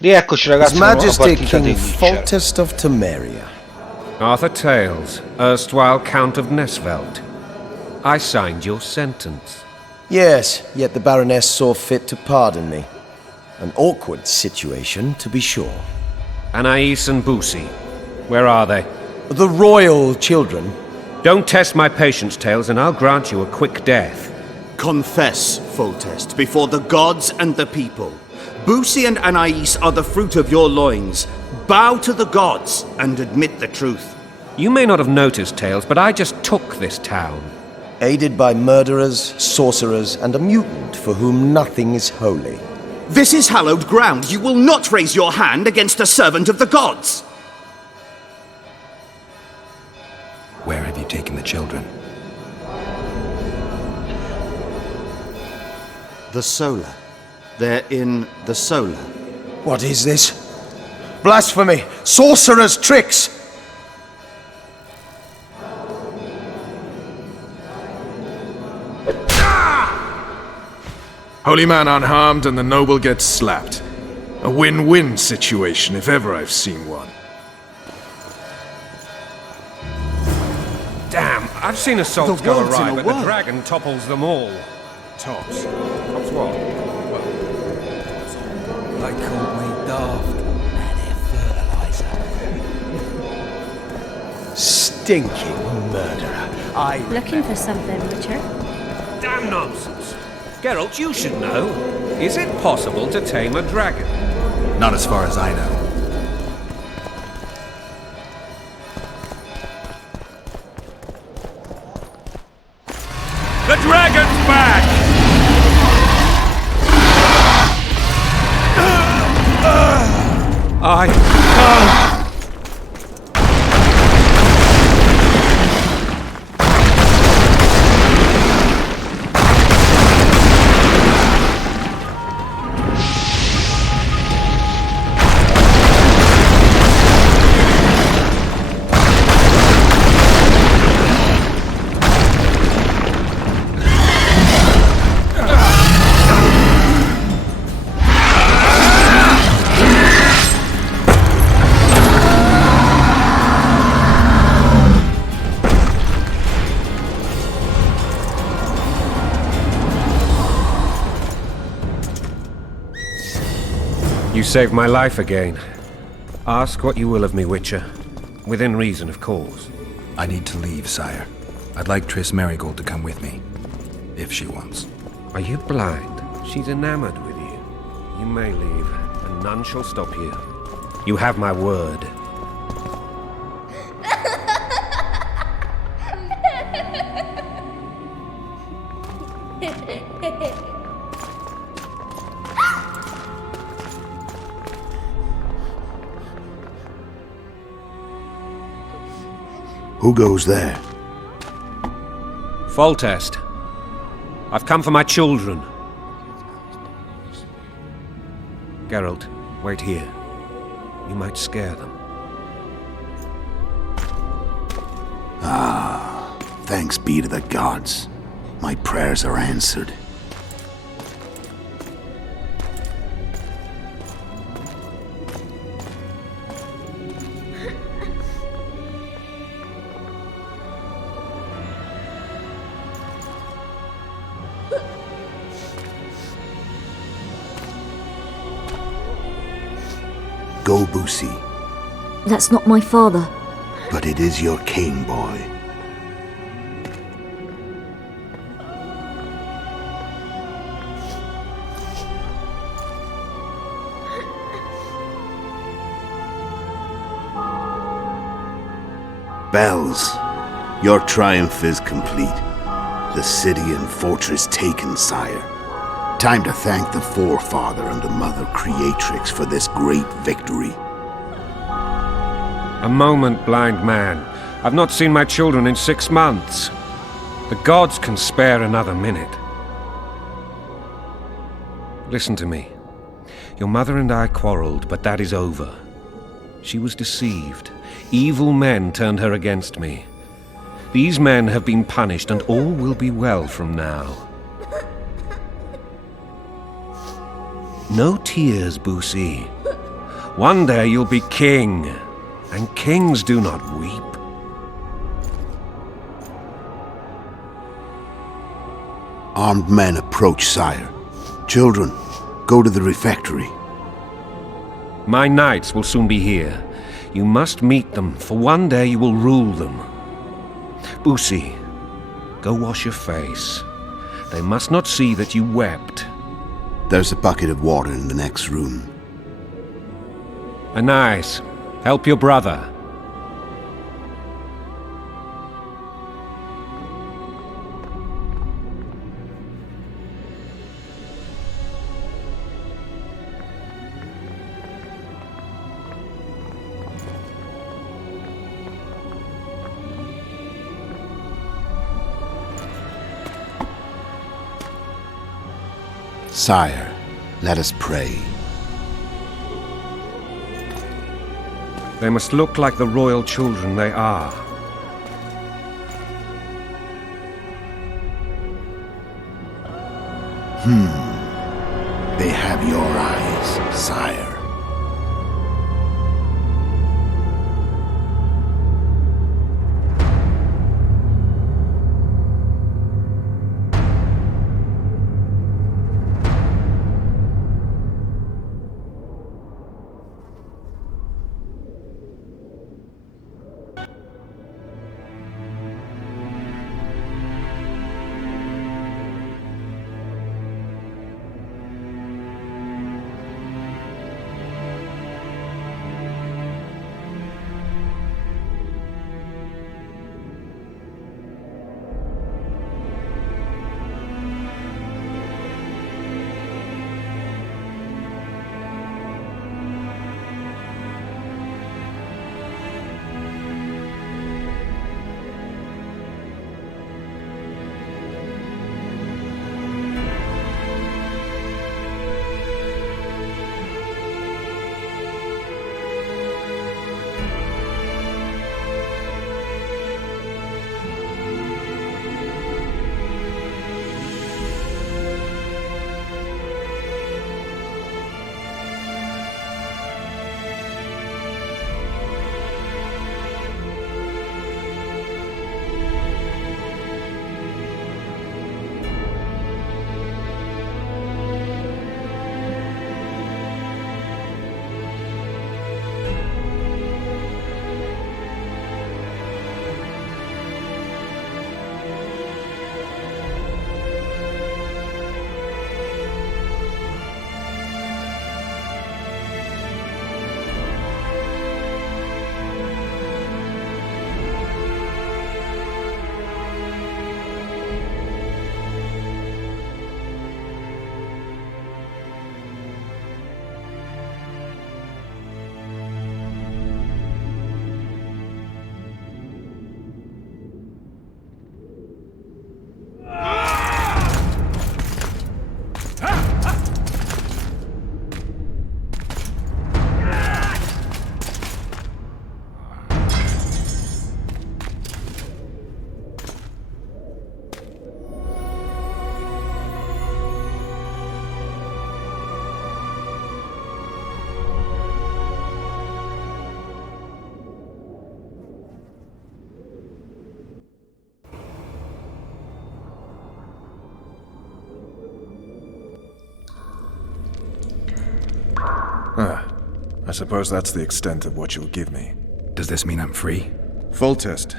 Rieccoci His ragazzi, una nuova Majesty partita di King Witcher. Foltest of Temeria. Arthur Tales, erstwhile Count of Nesvelt. I signed your sentence. Yes, yet the Baroness saw fit to pardon me. An awkward situation, to be sure. Anais and Busi, where are they? The royal children. Don't test my patience, Tales, and I'll grant you a quick death. Confess, Foltest, before the gods and the people. Busi and Anais are the fruit of your loins. Bow to the gods and admit the truth. You may not have noticed, Tales, but I just took this town. Aided by murderers, sorcerers, and a mutant for whom nothing is holy. This is hallowed ground. You will not raise your hand against a servant of the gods. Where have you taken the children? The Solar. They're in the Solar. What is this? Blasphemy! Sorcerer's tricks! Holy man unharmed and the noble gets slapped. A win-win situation, if ever I've seen one. Damn, I've seen assaults The go world's in awry, a but the whirl. dragon topples them all. Tops. Tops what? They called me daft. Stinking murderer. Looking for something, Witcher? Damn nonsense. Geralt, you should know. Is it possible to tame a dragon? Not as far as I know. The dragon's back! You saved my life again. Ask what you will of me, Witcher. Within reason, of course. I need to leave, sire. I'd like Triss Merigold to come with me. If she wants. Are you blind? She's enamored with you. You may leave, and none shall stop you. You have my word. Who goes there? Foltest. I've come for my children. Geralt, wait here. You might scare them. Thanks be to the gods. My prayers are answered. Go, Busi, That's not my father. but it is your king, boy. Bells, your triumph is complete. The city and fortress taken, sire. Time to thank the forefather and the mother creatrix for this great victory. A moment, blind man. I've not seen my children in 6 months. The gods can spare another minute. Listen to me. Your mother and I quarreled, but that is over. She was deceived. Evil men turned her against me. These men have been punished, and all will be well from now. No tears, Busi. One day you'll be king, and kings do not weep. Armed men approach, sire. Children, go to the refectory. My knights will soon be here. You must meet them, for one day you will rule them. Busi, go wash your face. They must not see that you wept. There's a bucket of water in the next room. Anais, help your brother. Sire, let us pray. They must look like the royal children they are. They have your eyes, sire. I suppose that's the extent of what you'll give me. Does this mean I'm free? Foltest,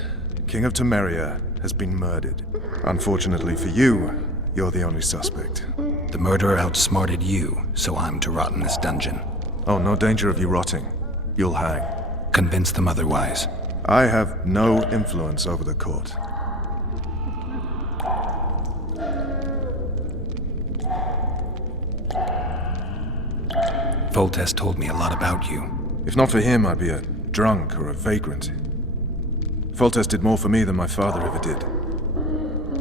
King of Temeria, has been murdered. Unfortunately for you, you're the only suspect. The murderer outsmarted you, so I'm to rot in this dungeon. Oh, no danger of you rotting. You'll hang. Convince them otherwise. I have no influence over the court. Foltest told me a lot about you. If not for him, I'd be a drunk or a vagrant. Foltest did more for me than my father ever did.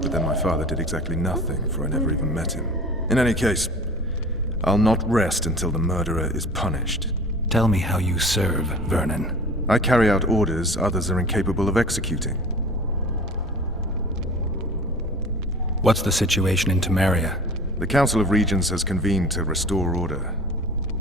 But then my father did exactly nothing, for I never even met him. In any case, I'll not rest until the murderer is punished. Tell me how you serve, Vernon. I carry out orders others are incapable of executing. What's the situation in Temeria? The Council of Regents has convened to restore order.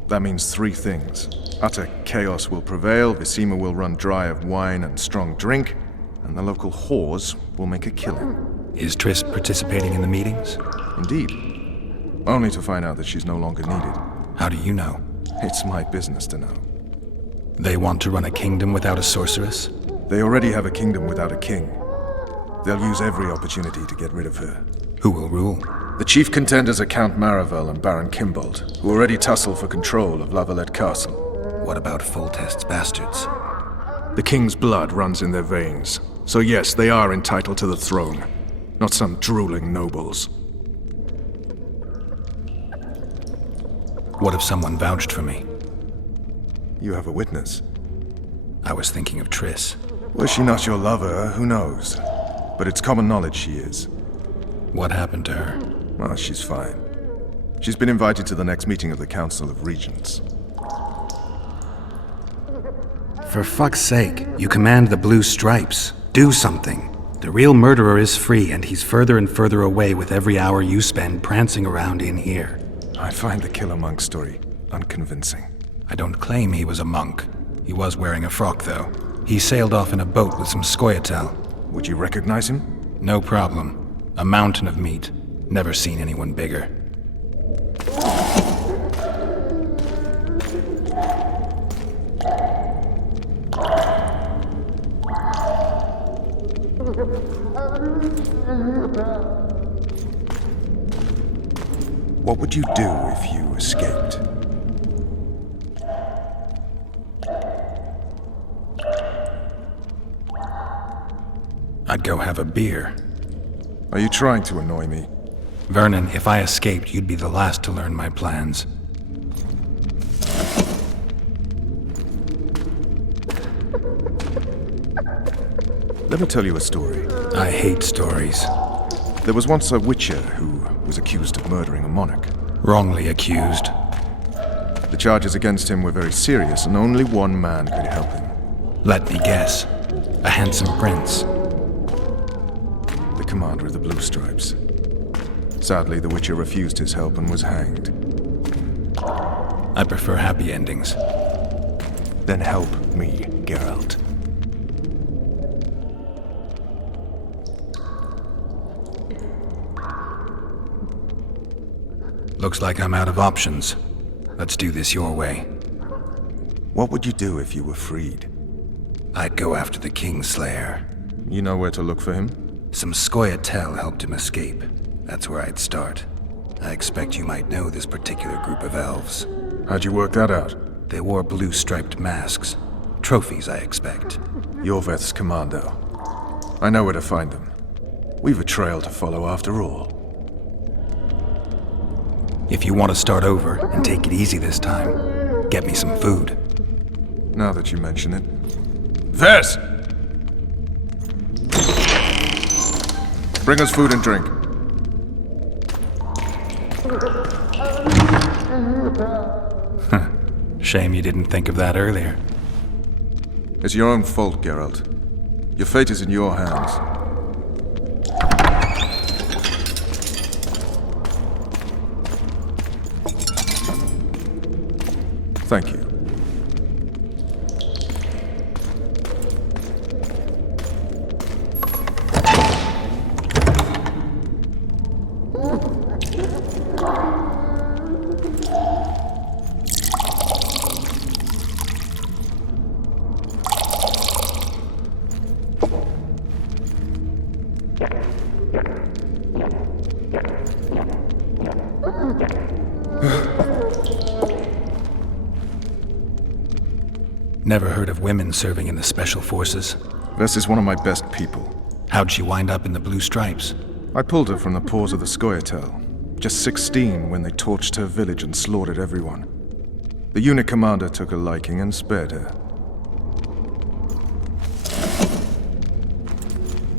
That means three things. Utter chaos will prevail, Visima will run dry of wine and strong drink, and the local whores will make a killing. Is Triss participating in the meetings? Indeed. Only to find out that she's no longer needed. How do you know? It's my business to know. They want to run a kingdom without a sorceress? They already have a kingdom without a king. They'll use every opportunity to get rid of her. Who will rule? The chief contenders are Count Maravel and Baron Kimbold, who already tussle for control of Lavalette Castle. What about Foltest's bastards? The king's blood runs in their veins, so yes, they are entitled to the throne. Not some drooling nobles. What if someone vouched for me? You have a witness. I was thinking of Triss. Was she not your lover? Who knows? But it's common knowledge she is. What happened to her? Oh, she's fine. She's been invited to the next meeting of the Council of Regents. For fuck's sake, you command the Blue Stripes. Do something. The real murderer is free, and he's further and further away with every hour you spend prancing around in here. I find the Killer Monk story unconvincing. I don't claim he was a monk. He was wearing a frock, though. He sailed off in a boat with some Scoia'tael. Would you recognize him? No problem. A mountain of meat. Never seen anyone bigger. What would you do if you escaped? I'd go have a beer. Are you trying to annoy me? Vernon, if I escaped, you'd be the last to learn my plans. Let me tell you a story. I hate stories. There was once a witcher who was accused of murdering a monarch. Wrongly accused. The charges against him were very serious, and only one man could help him. Let me guess. A handsome prince. The commander of the Blue Stripes. Sadly, the witcher refused his help and was hanged. I prefer happy endings. Then help me, Geralt. Looks like I'm out of options. Let's do this your way. What would you do if you were freed? I'd go after the Kingslayer. You know where to look for him? Some Scoia'tael helped him escape. That's where I'd start. I expect you might know this particular group of elves. How'd you work that out? They wore blue-striped masks. Trophies, I expect. Yorveth's commando. I know where to find them. We've a trail to follow after all. If you want to start over and take it easy this time, get me some food. Now that you mention it. Vess! Bring us food and drink. Shame you didn't think of that earlier. It's your own fault, Geralt. Your fate is in your hands. Thank you. Never heard of women serving in the Special Forces. Vess is one of my best people. How'd she wind up in the Blue Stripes? I pulled her from the paws of the Scoia'tael. Just 16 when they torched her village and slaughtered everyone. The unit commander took a liking and spared her.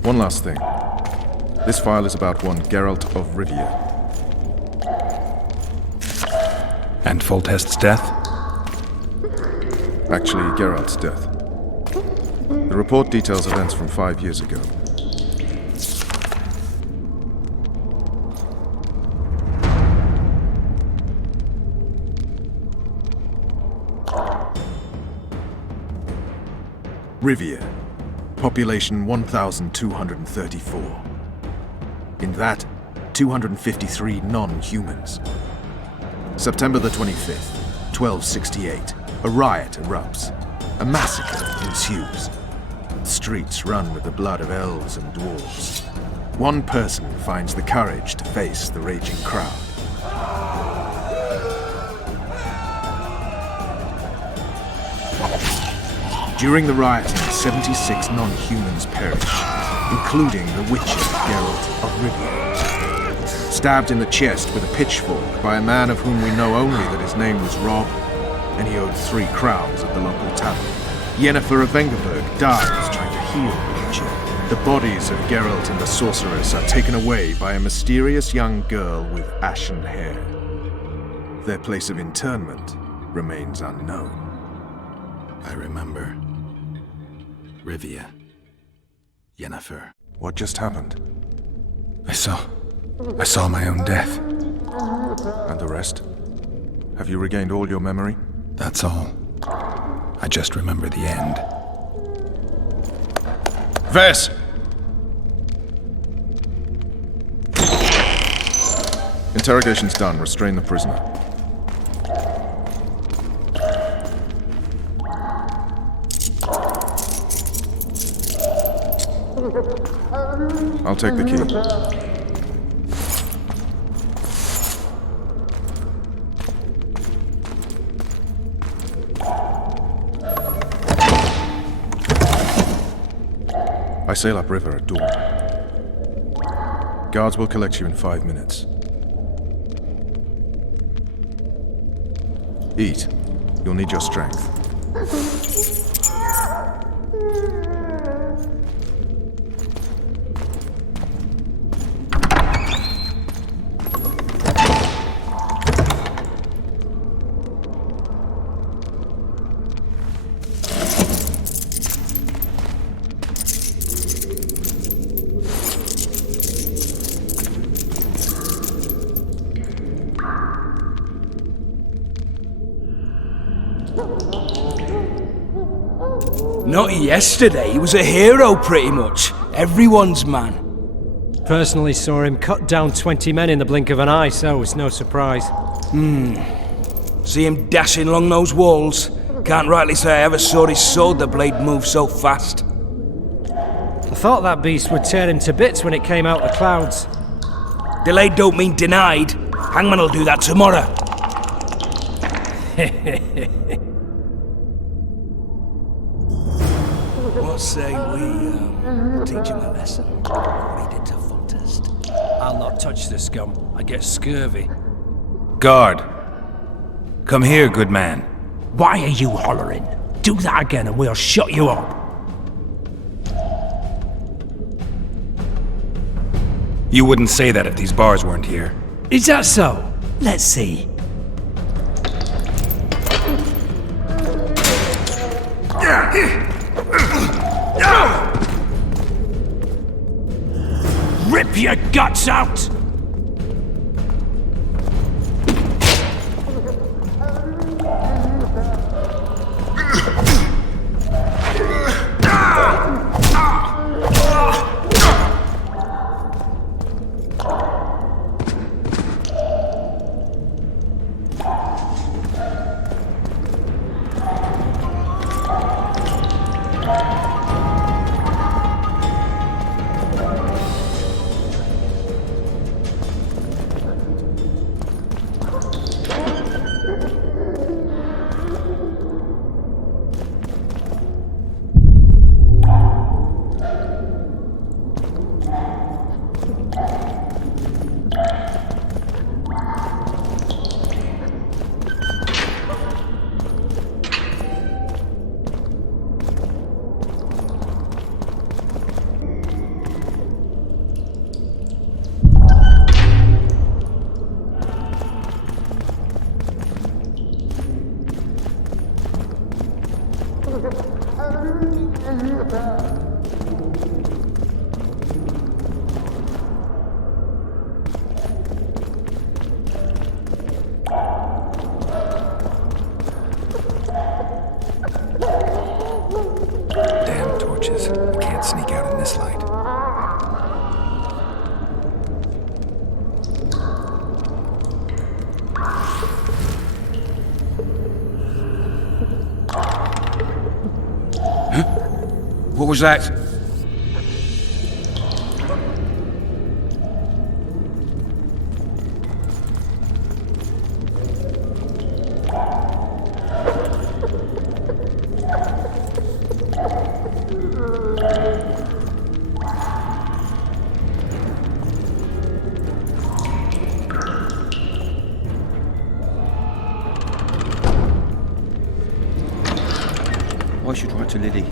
One last thing. This file is about one Geralt of Rivia. And Foltest's death? Actually, Geralt's death. The report details events from 5 years ago. Rivia, population 1,234. In that, 253 non-humans. September the 25th, 1268, a riot erupts. A massacre ensues. The streets run with the blood of elves and dwarves. One person finds the courage to face the raging crowd. During the rioting, 76 non-humans perish, including the witcher Geralt of Rivia. Stabbed in the chest with a pitchfork by a man of whom we know only that his name was Rob, and he owed 3 crowns at the local tavern. Yennefer of Vengerberg dies trying to heal the witcher. The bodies of Geralt and the sorceress are taken away by a mysterious young girl with ashen hair. Their place of interment remains unknown. I remember. Rivia. Yennefer. What just happened? I saw my own death. And the rest? Have you regained all your memory? That's all. I just remember the end. Ves! Interrogation's done. Restrain the prisoner. I'll take the key. I sail upriver at dawn. Guards will collect you in 5 minutes. Eat. You'll need your strength. Not yesterday, he was a hero pretty much. Everyone's man. Personally saw him cut down 20 men in the blink of an eye, so it's no surprise. See him dashing along those walls. Can't rightly say I ever saw his sword the blade move so fast. I thought that beast would tear him to bits when it came out of the clouds. Delayed don't mean denied. Hangman will do that tomorrow. What say we teach him a lesson? What he did to Foltest. I'll not touch the scum. I get scurvy. Guard! Come here, good man. Why are you hollering? Do that again and we'll shut you up. You wouldn't say that if these bars weren't here. Is that so? Let's see. Rip your guts out! What was that? I should write to Lily.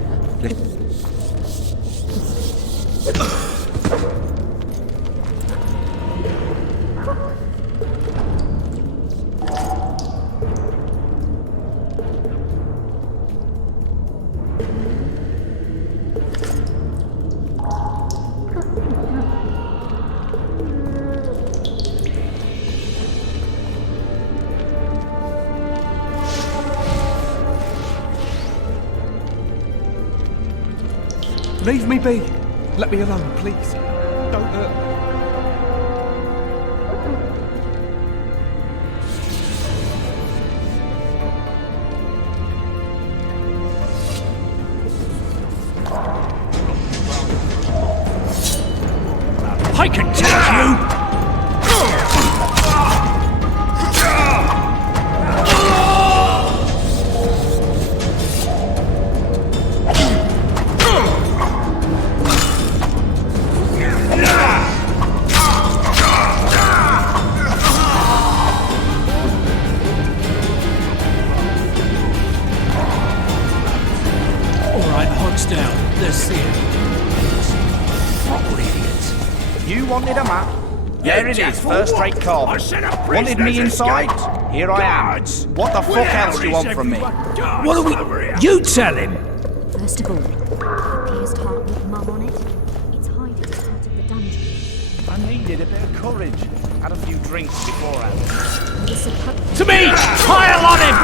Leave me be. Let me alone, please. Don't hurt me. I can take you! Down. Let's see it. Proper idiots. You wanted a map? There it is, first-rate carbon. Wanted me inside? Here I am. What the fuck else do you want from me? What are we... You tell him! First of all, the pierced heart with mum on it. It's hiding out of the dungeon. I needed a bit of courage. Had a few drinks beforehand. To me! Pile on him!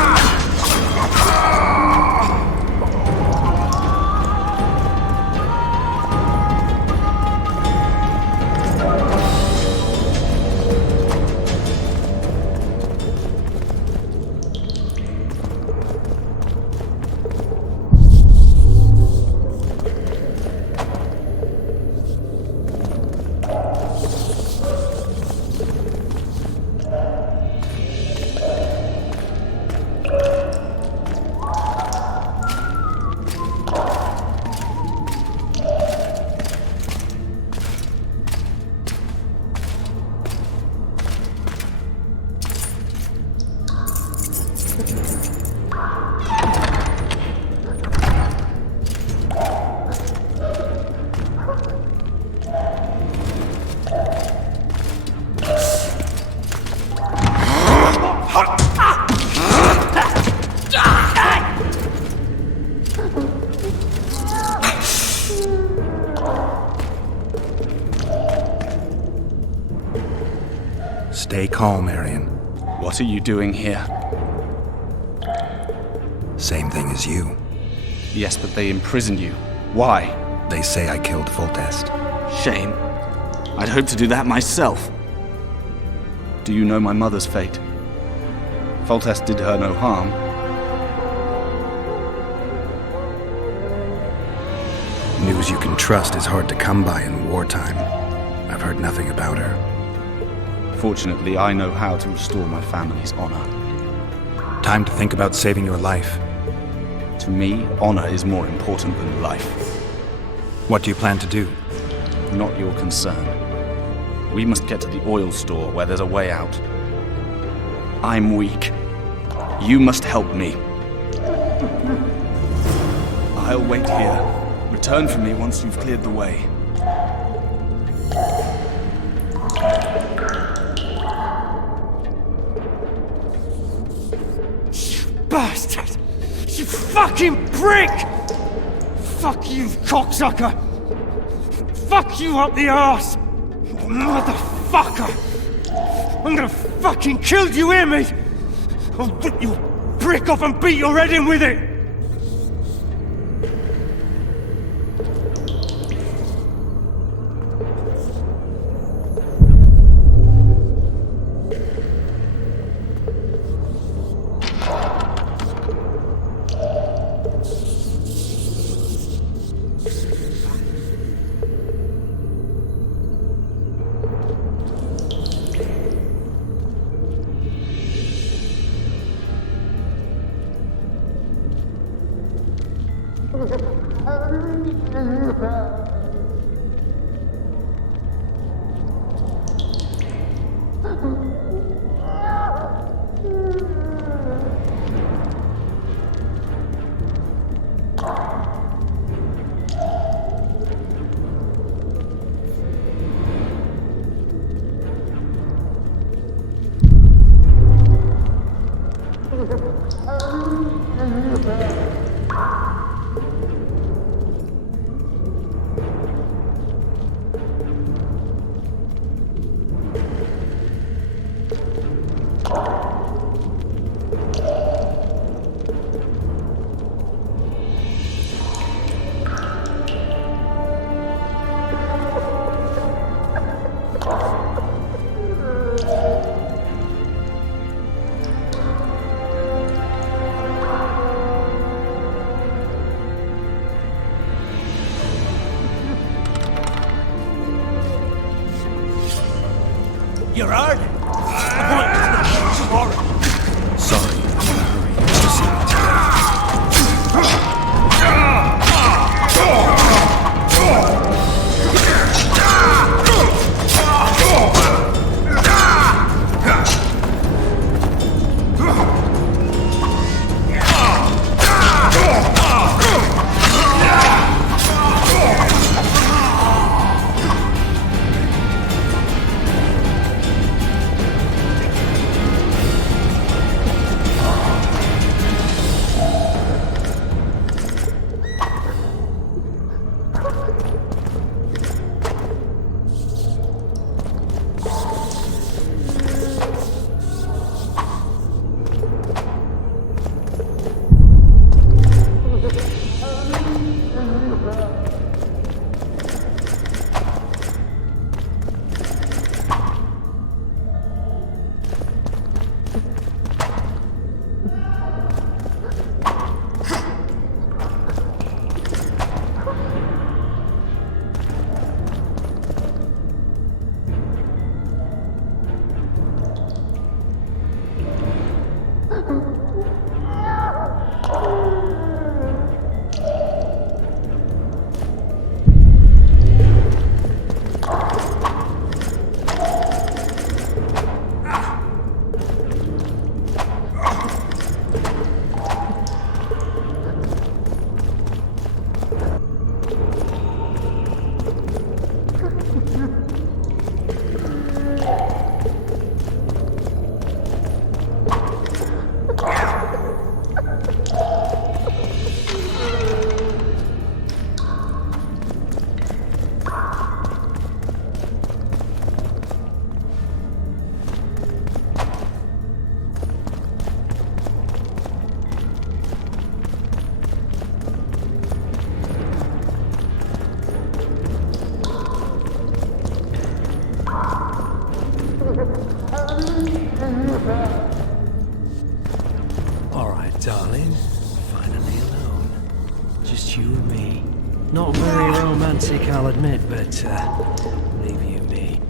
Stay calm, Arian. What are you doing here? Same thing as you. Yes, but they imprisoned you. Why? They say I killed Foltest. Shame. I'd hoped to do that myself. Do you know my mother's fate? Foltest did her no harm. News you can trust is hard to come by in wartime. I've heard nothing about her. Fortunately, I know how to restore my family's honor. Time to think about saving your life. To me, honor is more important than life. What do you plan to do? Not your concern. We must get to the oil store where there's a way out. I'm weak. You must help me. I'll wait here. Return for me once you've cleared the way. Bastard! You fucking prick! Fuck you, cocksucker! Fuck you up the arse! Motherfucker! I'm gonna fucking kill you, hear me? I'll rip your brick off and beat your head in with it! You're hard. Sorry, I'm in a hurry. We'll see you today. Alright, darling. Finally alone. Just you and me. Not very romantic, I'll admit, but leave you me.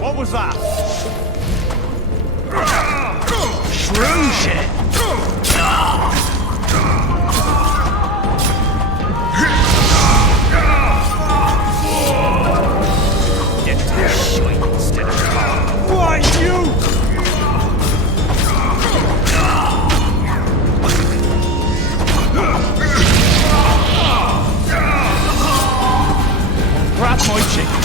What was that? Shrew shit! Get this shit instead of why you? Grab my chicken.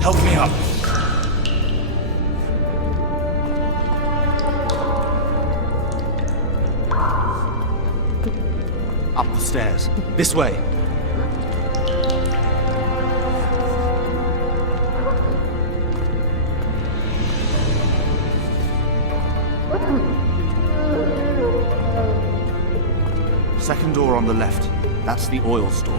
Help me up. Up the stairs. This way. Second door on the left. That's the oil store.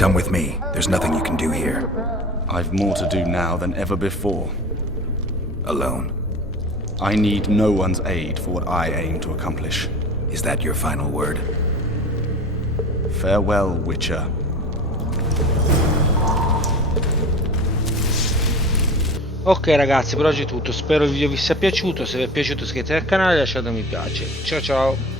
Come with me. There's nothing you can do here. I've more to do now than ever before. Alone. I need no one's aid for what I aim to accomplish. Is that your final word? Farewell, Witcher. Ok ragazzi, per oggi è tutto, spero il video vi sia piaciuto, se vi è piaciuto iscrivetevi al canale e lasciate un mi piace. Ciao ciao!